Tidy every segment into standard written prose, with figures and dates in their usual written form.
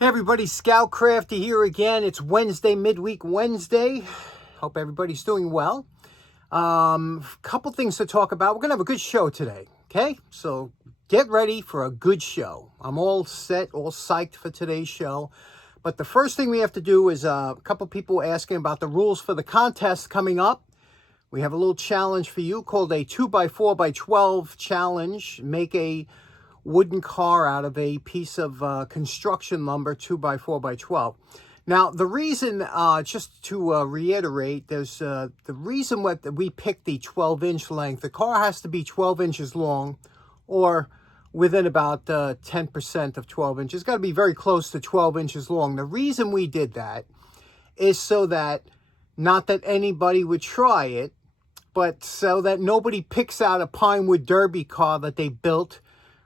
Hey everybody, Scout Crafty here again. It's Wednesday, midweek Wednesday. Hope everybody's doing well. Couple things to talk about. We're gonna have a good show today, okay? So get ready for a good show. I'm all set, all psyched for today's show. But the first thing we have to do is a couple people asking about the rules for the contest coming up. We have a little challenge for you called a 2x4x12 challenge. Make a wooden car out of a piece of construction lumber 2x4x12. Now the reason, just to reiterate, there's the reason that we picked the 12-inch length. The car has to be 12 inches long or within about 10% of 12 inches. It's got to be very close to 12 inches long. The reason we did that is so that, not that anybody would try it, but so that nobody picks out a Pinewood Derby car that they built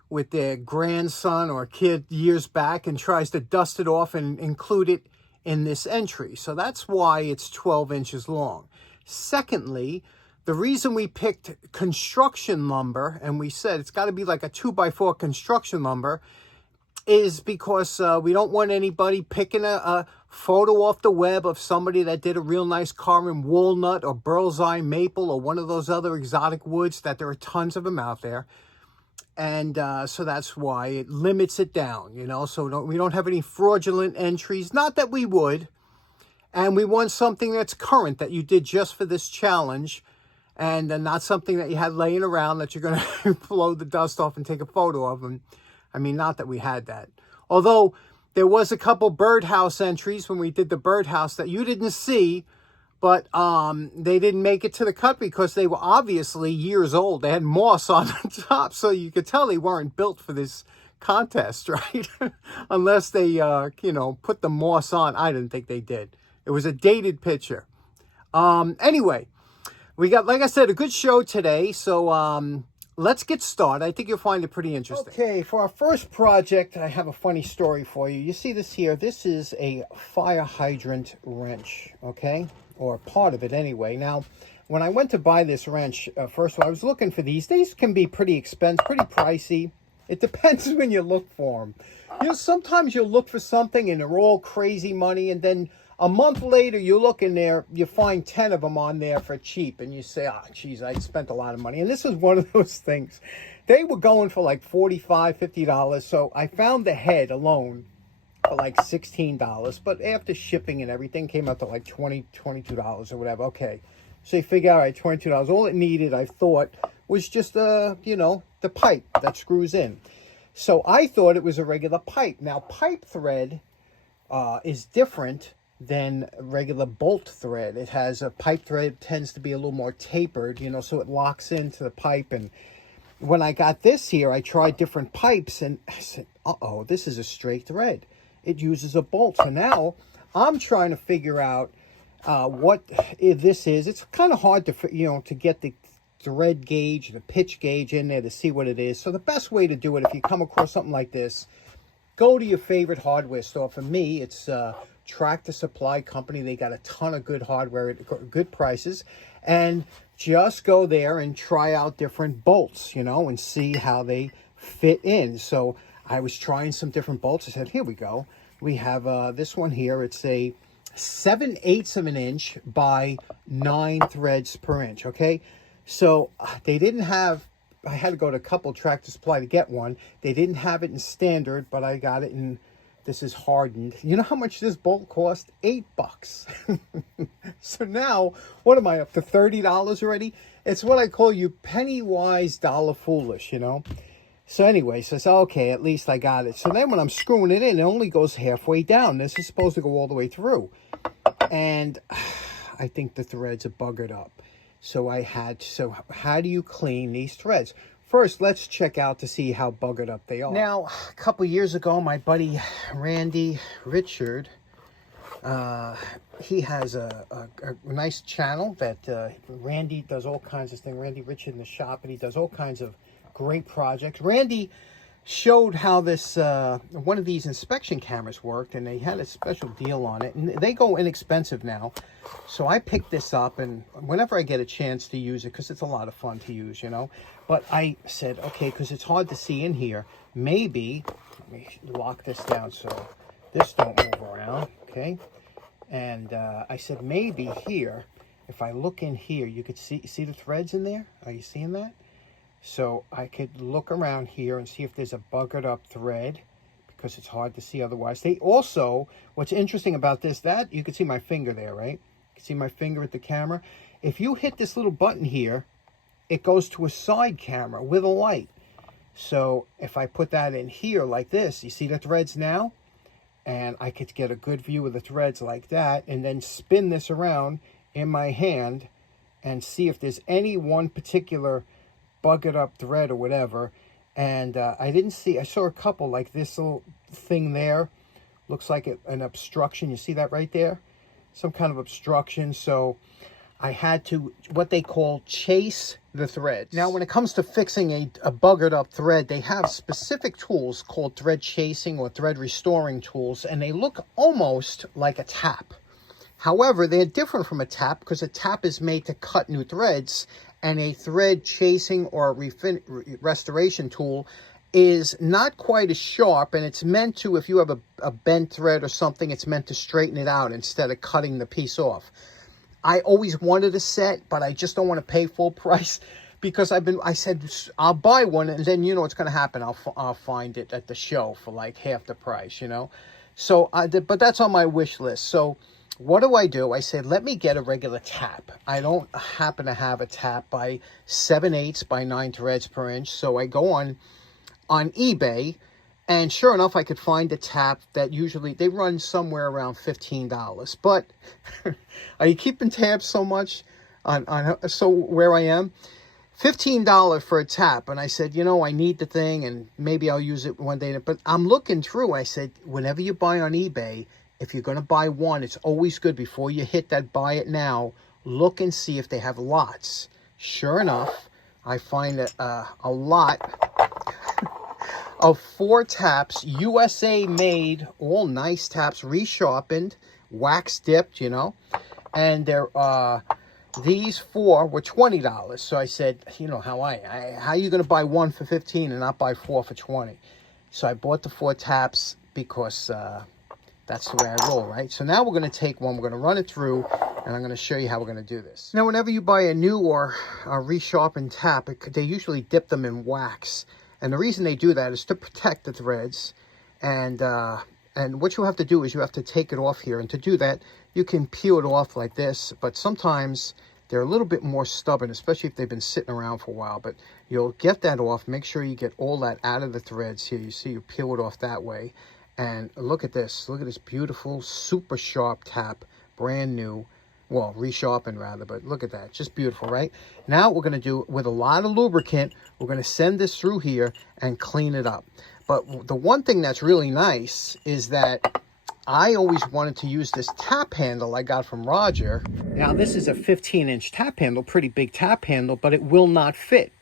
with their grandson or kid years back and tries to dust it off and include it in this entry. So that's why it's 12 inches long. Secondly, the reason we picked construction lumber, and we said it's got to be like a 2x4 construction lumber, is because we don't want anybody picking a photo off the web of somebody that did a real nice car in walnut or Burl's Eye maple or one of those other exotic woods that there are tons of them out there. And so that's why it limits it down, you know, so we don't have any fraudulent entries. Not that we would. And we want something that's current that you did just for this challenge, and not something that you had laying around that you're going to blow the dust off and take a photo of. And I mean, not that we had that. Although there was a couple birdhouse entries when we did the birdhouse that you didn't see, but they didn't make it to the cut because they were obviously years old. They had moss on the top, so you could tell they weren't built for this contest, right? Unless they, put the moss on. I didn't think they did. It was a dated picture. Anyway, we got, like I said, a good show today, so let's get started. I think you'll find it pretty interesting. Okay, for our first project, I have a funny story for you. You see this here? This is a fire hydrant wrench, okay? Or part of it anyway. Now, when I went to buy this wrench, first of all, I was looking for these. These can be pretty expensive, pretty pricey. It depends when you look for them. You know, sometimes you'll look for something and they're all crazy money, and then a month later you look in there, you find 10 of them on there for cheap, and you say, oh, geez, I spent a lot of money. And this is one of those things. They were going for like $45, $50, so I found the head alone for like $16, but after shipping and everything came out to like $20, $22 or whatever. Okay, so you figure, all right, $22. All it needed, I thought, was just the pipe that screws in. So I thought it was a regular pipe. Now, pipe thread is different than regular bolt thread. It has a pipe thread, tends to be a little more tapered, so it locks into the pipe. And when I got this here, I tried different pipes, and I said, uh-oh, this is a straight thread. It uses a bolt. So now I'm trying to figure out what this is. It's kind of hard to get the thread gauge, the pitch gauge in there to see what it is. So the best way to do it, if you come across something like this, go to your favorite hardware store. For me, it's Tractor Supply Company. They got a ton of good hardware at good prices. And just go there and try out different bolts, and see how they fit in. So I was trying some different bolts. I said, here we go. We have this one here. It's a 7/8 of an inch by 9 threads per inch, okay? So they didn't have, I had to go to a couple Tractor Supply to get one. They didn't have it in standard, but I got it in, this is hardened. You know how much this bolt cost? $8. So now, what am I, up to $30 already? It's what I call you penny wise, dollar foolish, So anyway, says, okay, at least I got it. So then when I'm screwing it in, it only goes halfway down. This is supposed to go all the way through. And I think the threads are buggered up. So how do you clean these threads? First, let's check out to see how buggered up they are. Now, a couple years ago, my buddy Randy Richard, he has a nice channel that Randy does all kinds of things. Randy Richard in the shop, and he does all kinds of great projects. Randy showed how this one of these inspection cameras worked, and they had a special deal on it, and they go inexpensive now. So I picked this up, and whenever I get a chance to use it, because it's a lot of fun to use, but I said, okay, because it's hard to see in here, maybe let me lock this down so This don't move around, okay? And I said maybe here, if I look in here, you could see the threads in there? Are you seeing that? So I could look around here and see if there's a buggered up thread, because it's hard to see otherwise. They also, what's interesting about this, that you can see my finger there, right? You can see my finger at the camera. If you hit this little button here, it goes to a side camera with a light. So if I put that in here like this, you see the threads now? And I could get a good view of the threads like that, and then spin this around in my hand and see if there's any one particular buggered up thread or whatever. And I saw a couple, like this little thing there. Looks like an obstruction. You see that right there? Some kind of obstruction. So I had to, what they call, chase the threads. Now, when it comes to fixing a buggered up thread, they have specific tools called thread chasing or thread restoring tools, and they look almost like a tap. However, they're different from a tap because a tap is made to cut new threads, and a thread chasing or restoration tool is not quite as sharp, and it's meant to, if you have a bent thread or something, it's meant to straighten it out instead of cutting the piece off. I always wanted a set, but I just don't want to pay full price because I said, I'll buy one, and then you know what's going to happen. I'll find it at the show for like half the price, you know? So, but that's on my wish list. So what do? I said, let me get a regular tap. I don't happen to have a tap by 7/8 by 9 threads per inch. So I go on eBay, and sure enough, I could find a tap that usually, they run somewhere around $15. But are you keeping tabs so much on where I am? $15 for a tap. And I said, you know, I need the thing, and maybe I'll use it one day. But I'm looking through. I said, whenever you buy on eBay, if you're going to buy one, it's always good before you hit that buy it now, look and see if they have lots. Sure enough, I find a lot of 4 taps, USA made, all nice taps, resharpened, wax dipped, you know. And they're these 4 were $20. So I said, you know how are you going to buy one for $15 and not buy 4 for $20? So I bought the 4 taps because that's the way I roll, right? So now we're going to take one, we're going to run it through, and I'm going to show you how we're going to do this. Now, whenever you buy a new or a resharpened tap, they usually dip them in wax. And the reason they do that is to protect the threads. And what you have to do is you have to take it off here. And to do that, you can peel it off like this. But sometimes they're a little bit more stubborn, especially if they've been sitting around for a while. But you'll get that off. Make sure you get all that out of the threads here. You see, you peel it off that way. And look at this. Look at this beautiful, super sharp tap. Brand new. Well, resharpened rather, but look at that. Just beautiful, right? Now what we're going to do, with a lot of lubricant, we're going to send this through here and clean it up. But the one thing that's really nice is that I always wanted to use this tap handle I got from Roger. Now, this is a 15-inch tap handle, pretty big tap handle, but it will not fit.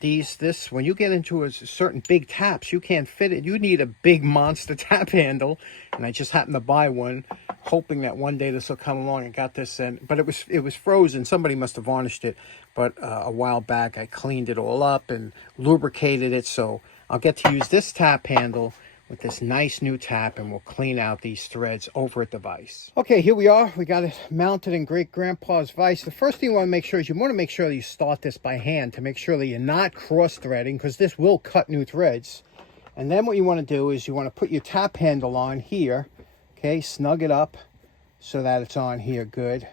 When you get into a certain big taps, you can't fit it. You need a big monster tap handle, and I just happened to buy one, hoping that one day this will come along. And got this in, but it was frozen. Somebody must have varnished it, but a while back I cleaned it all up and lubricated it, so I'll get to use this tap handle with this nice new tap, and we'll clean out these threads over at the vise. Okay, here we are. We got it mounted in great grandpa's vise. The first thing you want to make sure is you want to make sure that you start this by hand to make sure that you're not cross threading, because this will cut new threads. And then what you want to do is you want to put your tap handle on here. Okay, snug it up so that it's on here good.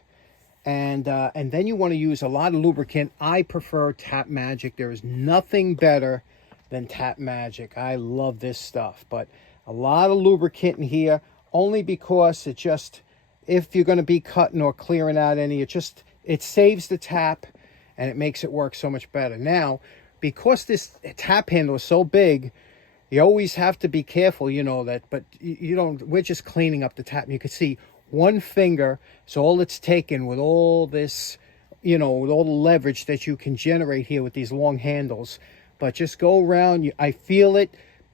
And then you want to use a lot of lubricant. I prefer Tap Magic. There is nothing better than Tap Magic. I love this stuff, but a lot of lubricant in here, only because it just, if you're going to be cutting or clearing out any, it saves the tap and it makes it work so much better. Now, because this tap handle is so big, you always have to be careful, you know that, but you don't, we're just cleaning up the tap. You can see one finger, so all it's taken with all this, you know, with all the leverage that you can generate here with these long handles. But just go around. I feel it,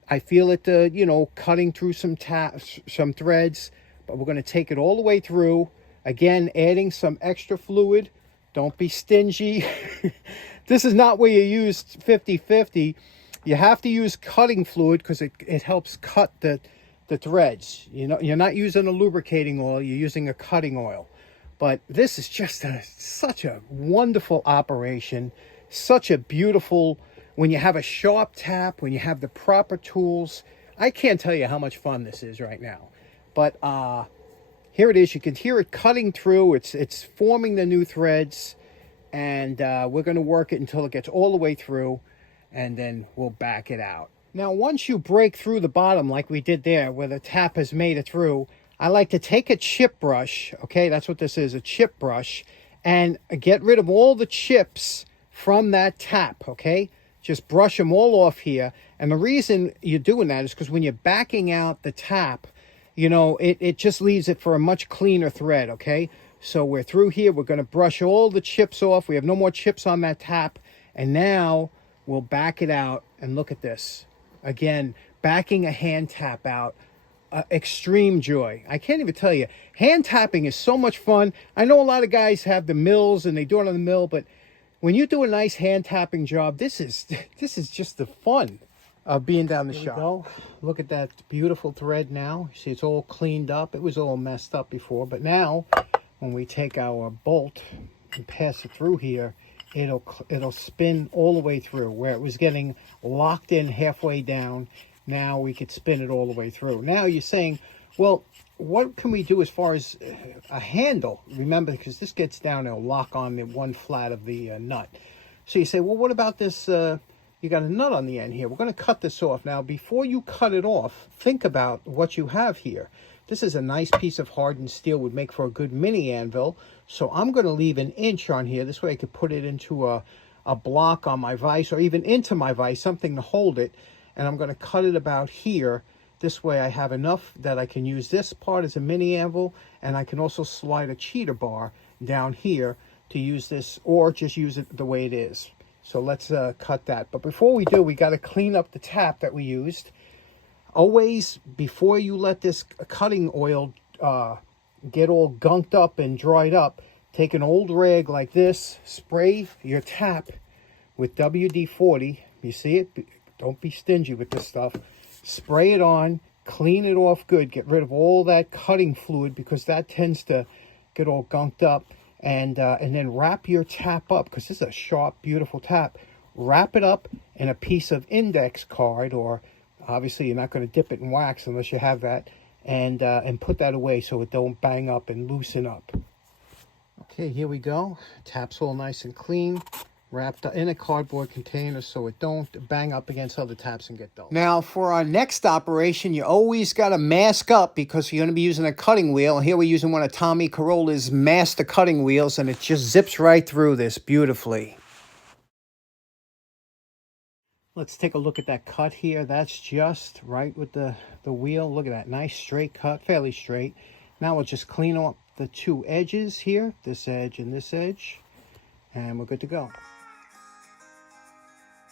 you know, cutting through some threads. But we're going to take it all the way through. Again, adding some extra fluid. Don't be stingy. This is not where you use 50-50. You have to use cutting fluid because it helps cut the the threads. You know, you're not using a lubricating oil, you're using a cutting oil. But this is just such a wonderful operation, such a beautiful, when you have a sharp tap, when you have the proper tools. I can't tell you how much fun this is right now. But here it is. You can hear it cutting through. It's forming the new threads. And we're going to work it until it gets all the way through. And then we'll back it out. Now, once you break through the bottom like we did there, where the tap has made it through, I like to take a chip brush, okay, that's what this is, a chip brush, and get rid of all the chips from that tap, okay? Just brush them all off here. And the reason you're doing that is because when you're backing out the tap, you know, it just leaves it for a much cleaner thread, okay? So we're through here. We're going to brush all the chips off. We have no more chips on that tap. And now we'll back it out. And look at this. Again, backing a hand tap out. Extreme joy. I can't even tell you. Hand tapping is so much fun. I know a lot of guys have the mills and they do it on the mill, but when you do a nice hand tapping job, this is just the fun of being down the shop. Go. Look at that beautiful thread now. You see, it's all cleaned up. It was all messed up before, but now when we take our bolt and pass it through here, it'll spin all the way through. Where it was getting locked in halfway down, now we could spin it all the way through. Now you're saying, well, what can we do as far as a handle? Remember, because this gets down, it'll lock on the one flat of the nut. So you say, well, what about this? You got a nut on the end here. We're going to cut this off. Now, before you cut it off, think about what you have here. This is a nice piece of hardened steel, would make for a good mini anvil. So I'm going to leave an inch on here. This way I could put it into a block on my vise, or even into my vise, something to hold it. And I'm going to cut it about here. This way I have enough that I can use this part as a mini anvil, and I can also slide a cheater bar down here to use this, or just use it the way it is. So let's cut that. But before we do, we got to clean up the tap that we used. Always, before you let this cutting oil get all gunked up and dried up, take an old rag like this, spray your tap with WD-40. You see it? Don't be stingy with this stuff. Spray it on, clean it off good, get rid of all that cutting fluid, because that tends to get all gunked up. And then wrap your tap up, because this is a sharp, beautiful tap. Wrap it up in a piece of index card, or obviously you're not going to dip it in wax unless you have that, and put that away so it don't bang up and loosen up. Okay, here we go. Tap's all nice and clean, wrapped in a cardboard container so it don't bang up against other taps and get dull. Now, for our next operation, you always got to mask up, because you're going to be using a cutting wheel. Here we're using one of Tommy Corolla's master cutting wheels, and it just zips right through this beautifully. Let's take a look at that cut here. That's just right with the wheel. Look at that, nice straight cut, fairly straight. Now we'll just clean up the two edges here, this edge and this edge, and we're good to go.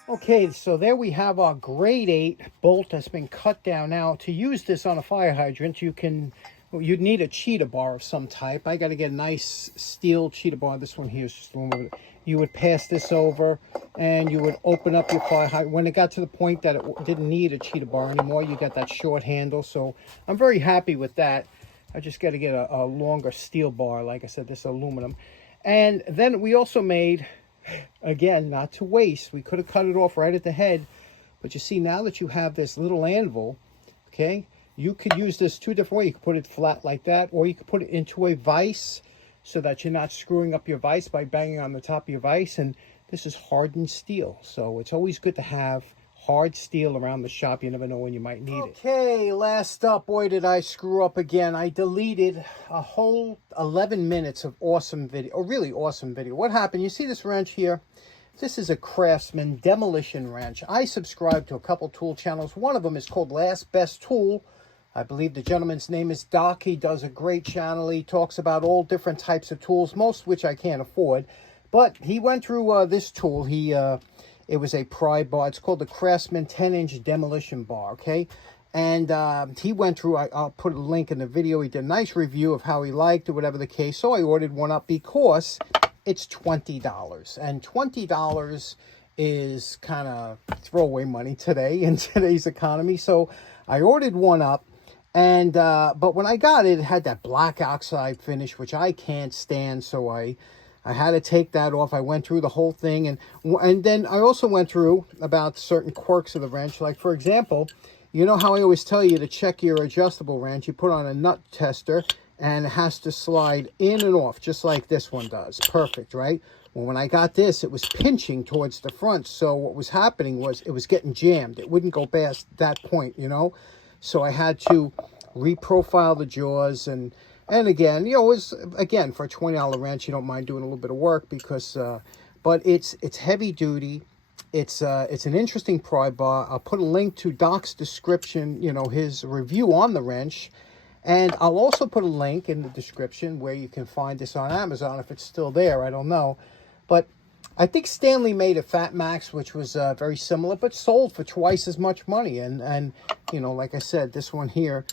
Okay, so there we have our grade 8 bolt that's been cut down. Now, to use this on a fire hydrant, you'd need a cheater bar of some type. I got to get a nice steel cheater bar. This one here is just aluminum. You would pass this over, and you would open up your fire hydrant. When it got to the point that it didn't need a cheater bar anymore, you got that short handle. So I'm very happy with that. I just got to get a longer steel bar. Like I said, this is aluminum. And then we also made, again, not to waste, we could have cut it off right at the head, but you see, now that you have this little anvil, okay, you could use this two different ways. You could put it flat like that, or you could put it into a vise so that you're not screwing up your vise by banging on the top of your vise. And this is hardened steel, so it's always good to have hard steel around the shop. You never know when you might need it. Okay, last up. Boy, did I screw up again. I deleted a whole 11 minutes of awesome video, a really awesome video. What happened? You see this wrench here? This is a Craftsman Demolition wrench. I subscribe to a couple tool channels. One of them is called Last Best Tool. I believe the gentleman's name is Doc. He does a great channel. He talks about all different types of tools, most of which I can't afford. But he went through this tool. It was a pry bar. It's called the Craftsman 10-inch Demolition bar, okay? And he went through, I'll put a link in the video. He did a nice review of how he liked it, whatever the case. So I ordered one up because it's $20. And $20 is kind of throwaway money today in today's economy. So I ordered one up. And but when I got it, it had that black oxide finish, which I can't stand. So I had to take that off. I went through the whole thing, and then I also went through about certain quirks of the wrench. Like, for example, you know how I always tell you to check your adjustable wrench. You put on a nut tester, and it has to slide in and off, just like this one does. Perfect, right? Well, when I got this, it was pinching towards the front. So what was happening was it was getting jammed. It wouldn't go past that point, you know? So I had to reprofile the jaws, and again, you know, it was, again, for a $20 wrench, you don't mind doing a little bit of work because, but it's heavy duty. It's an interesting pry bar. I'll put a link to Doc's description, you know, his review on the wrench. And I'll also put a link in the description where you can find this on Amazon if it's still there. I don't know. But I think Stanley made a Fat Max, which was very similar, but sold for twice as much money. And you know, like I said, this one here,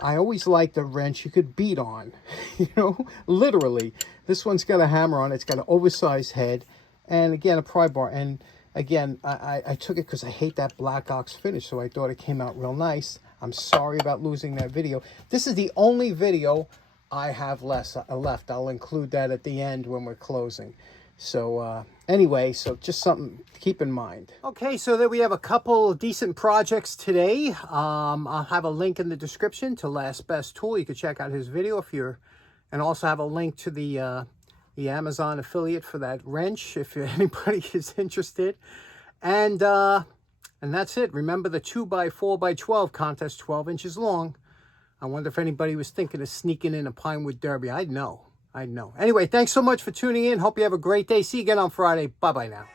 I always like the wrench you could beat on, you know, literally. This one's got a hammer on it. It's got an oversized head. And again, a pry bar. And again, I took it because I hate that black ox finish, so I thought it came out real nice. I'm sorry about losing that video. This is the only video I have left. I'll include that at the end when we're closing. So anyway, so just something to keep in mind. Okay, so there we have a couple decent projects today. I'll have a link in the description to Last Best Tool. You can check out his video if you're, and also have a link to the Amazon affiliate for that wrench if anybody is interested. And that's it. Remember the 2x4x12 contest, 12 inches long. I wonder if anybody was thinking of sneaking in a Pinewood Derby. I'd know. Anyway, thanks so much for tuning in. Hope you have a great day. See you again on Friday. Bye-bye now.